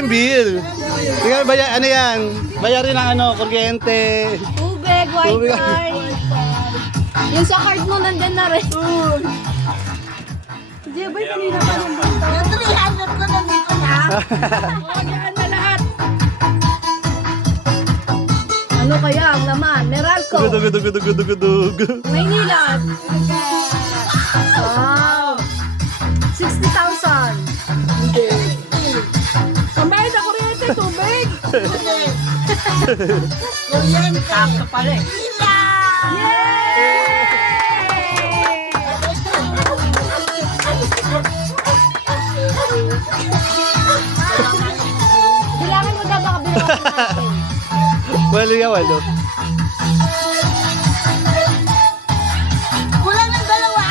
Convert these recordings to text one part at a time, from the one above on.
yung bill. Tingnan, ano yan? Bayarin ng ano, kuryente. Tubig, Tubig. wifi. Yung sa card mo nandun na rin. Hindi ba kanina pa nandun? Yung 300 ko nandito na. Yan na lahat. Ano kaya ang laman? Meralco. Gudug. Maynila. Wow. 60,000. Pambayad sa kuryente, tubig. Kuryente. Sakto pala eh. Yay! Bilangin mo na baka bilangin natin. Walo yan, walo. Kulang ng dalawa.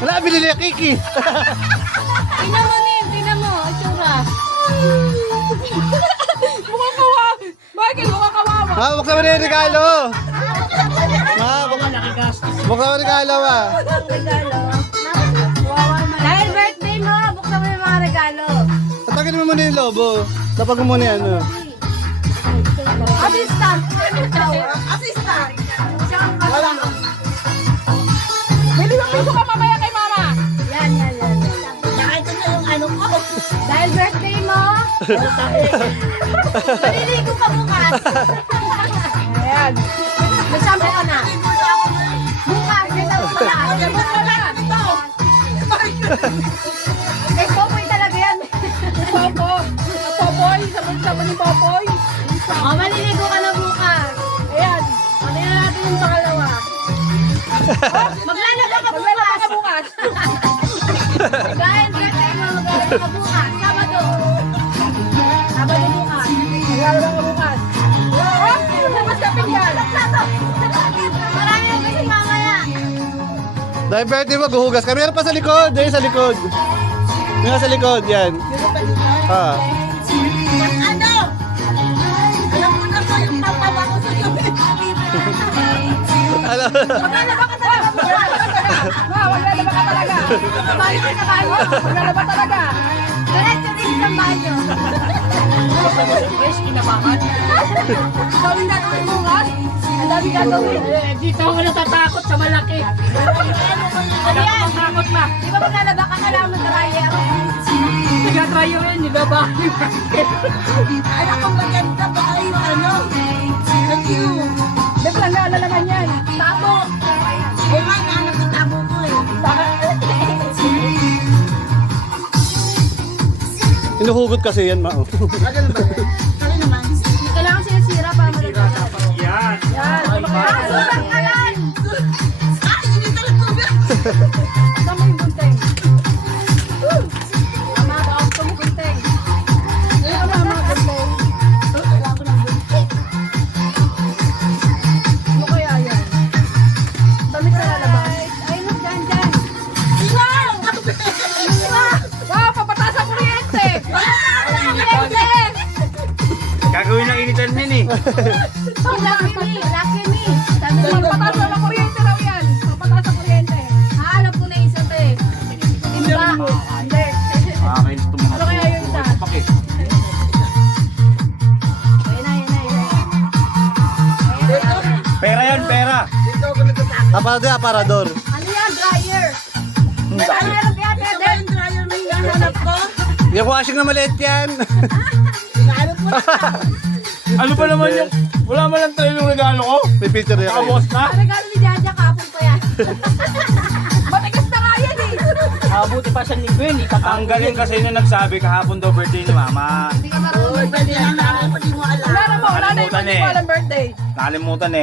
Wala, binili yung Kiki. Tingnan mo Nin, tingnan mo, itsura. Mukhang kawawa. Bakit mukhang kawawa? Ha, buksan mo na yung regalo. Ha, buksan mo yung regalo, ha. Ang regalo. Dahil birthday mo, buksan mo yung mga regalo. Tatagin mo muna yung lobo. Tapag mo muna yan, ano. Assistant. Assistant. Wala. Bili ng piso ka mamaya kay mama. Yan. Saka ito na yung ano ko. Dahil birthday mo, maliligo ka bukas. Ayan. May shampoo ka na. Bukas, may tawag ka na. Eh, Popoy talaga yan. Popoy, sabon-sabon ni Popoy. O, maliligo ka na bukas. Ayan. Ano na natin yung pangalawa? Maglalaba ka bukas. Dahil birthday mo, maglalaba ka bukas. Sabado. Sabado bukas. Maglalaba ka bukas. Bukas ka pinyan. Marami na kasi mamaya. Dahil birthday mo, guhugas ka. Meron pa sa likod. Dahil sa likod. Meron sa likod, yan. Ha. Ano? Alam mo na ko yung papawa ko sa gabi. Alam. Maglalaba ka talaga bukas. Maglalaba ka talaga. Balik ka sa banyo. Maglalaba talaga. Diretso din sa banyo. Fresh kinabahan. Gawin na ng bukas. Ang dami gagawin. Dito ako natatakot sa malaki. Ano yan? Takot na. Di ba maglalaba ka kailangan mag-dryer? Nag-dryer yun, nilaba. Anak ko maganda ba kayo ano? Thank you. May plangala naman yan. Tabo. Oo nga, nahanap yung tabo ko eh. Hinuhugot kasi yan, Mao. Ano ba yun? Kali naman. Kailangan sinisira para malagyan. Yan. Sobrang kalan! Ay, hindi talaga tubig. Saan mo yung bunteng? Tama ba? Gusto mo bunteng? Tama mga bunteng. Wala ko ng bunteng. Ano kaya yan? Damit sa lalabas. Ay, look, dyan. Wow, papataas ang kuryente. Gagawin ng initan din eh. Lucky me. Sabi mo, Papataas ang kuryente raw yan. Papataas ang kuryente. alam ko na isa to eh. Timba. Hindi. Makakain ito mga Ano kaya yung isa? pakit. Ayun na. Pera yan, pera. Aparador. Ano yan? Dryer. Ano yan? Kaya Yung dryer mo yung hanap ko. Yung washing na maliit yan. Hinahanap mo na. Ano ba naman yung... Wala man lang tayo yung regalo ko. May picture niya kayo. Nakabos na. Ang regalo ni Jaja, kapon pa yan. Matigas na nga yan eh. Buti pa siya ni Gwen. Ang galing kasi na nagsabi kahapon daw birthday ni Mama. Hindi ka marunong. Pwede na namin, pwede mo alam. Nakalimutan eh. Walang birthday. Nakalimutan eh.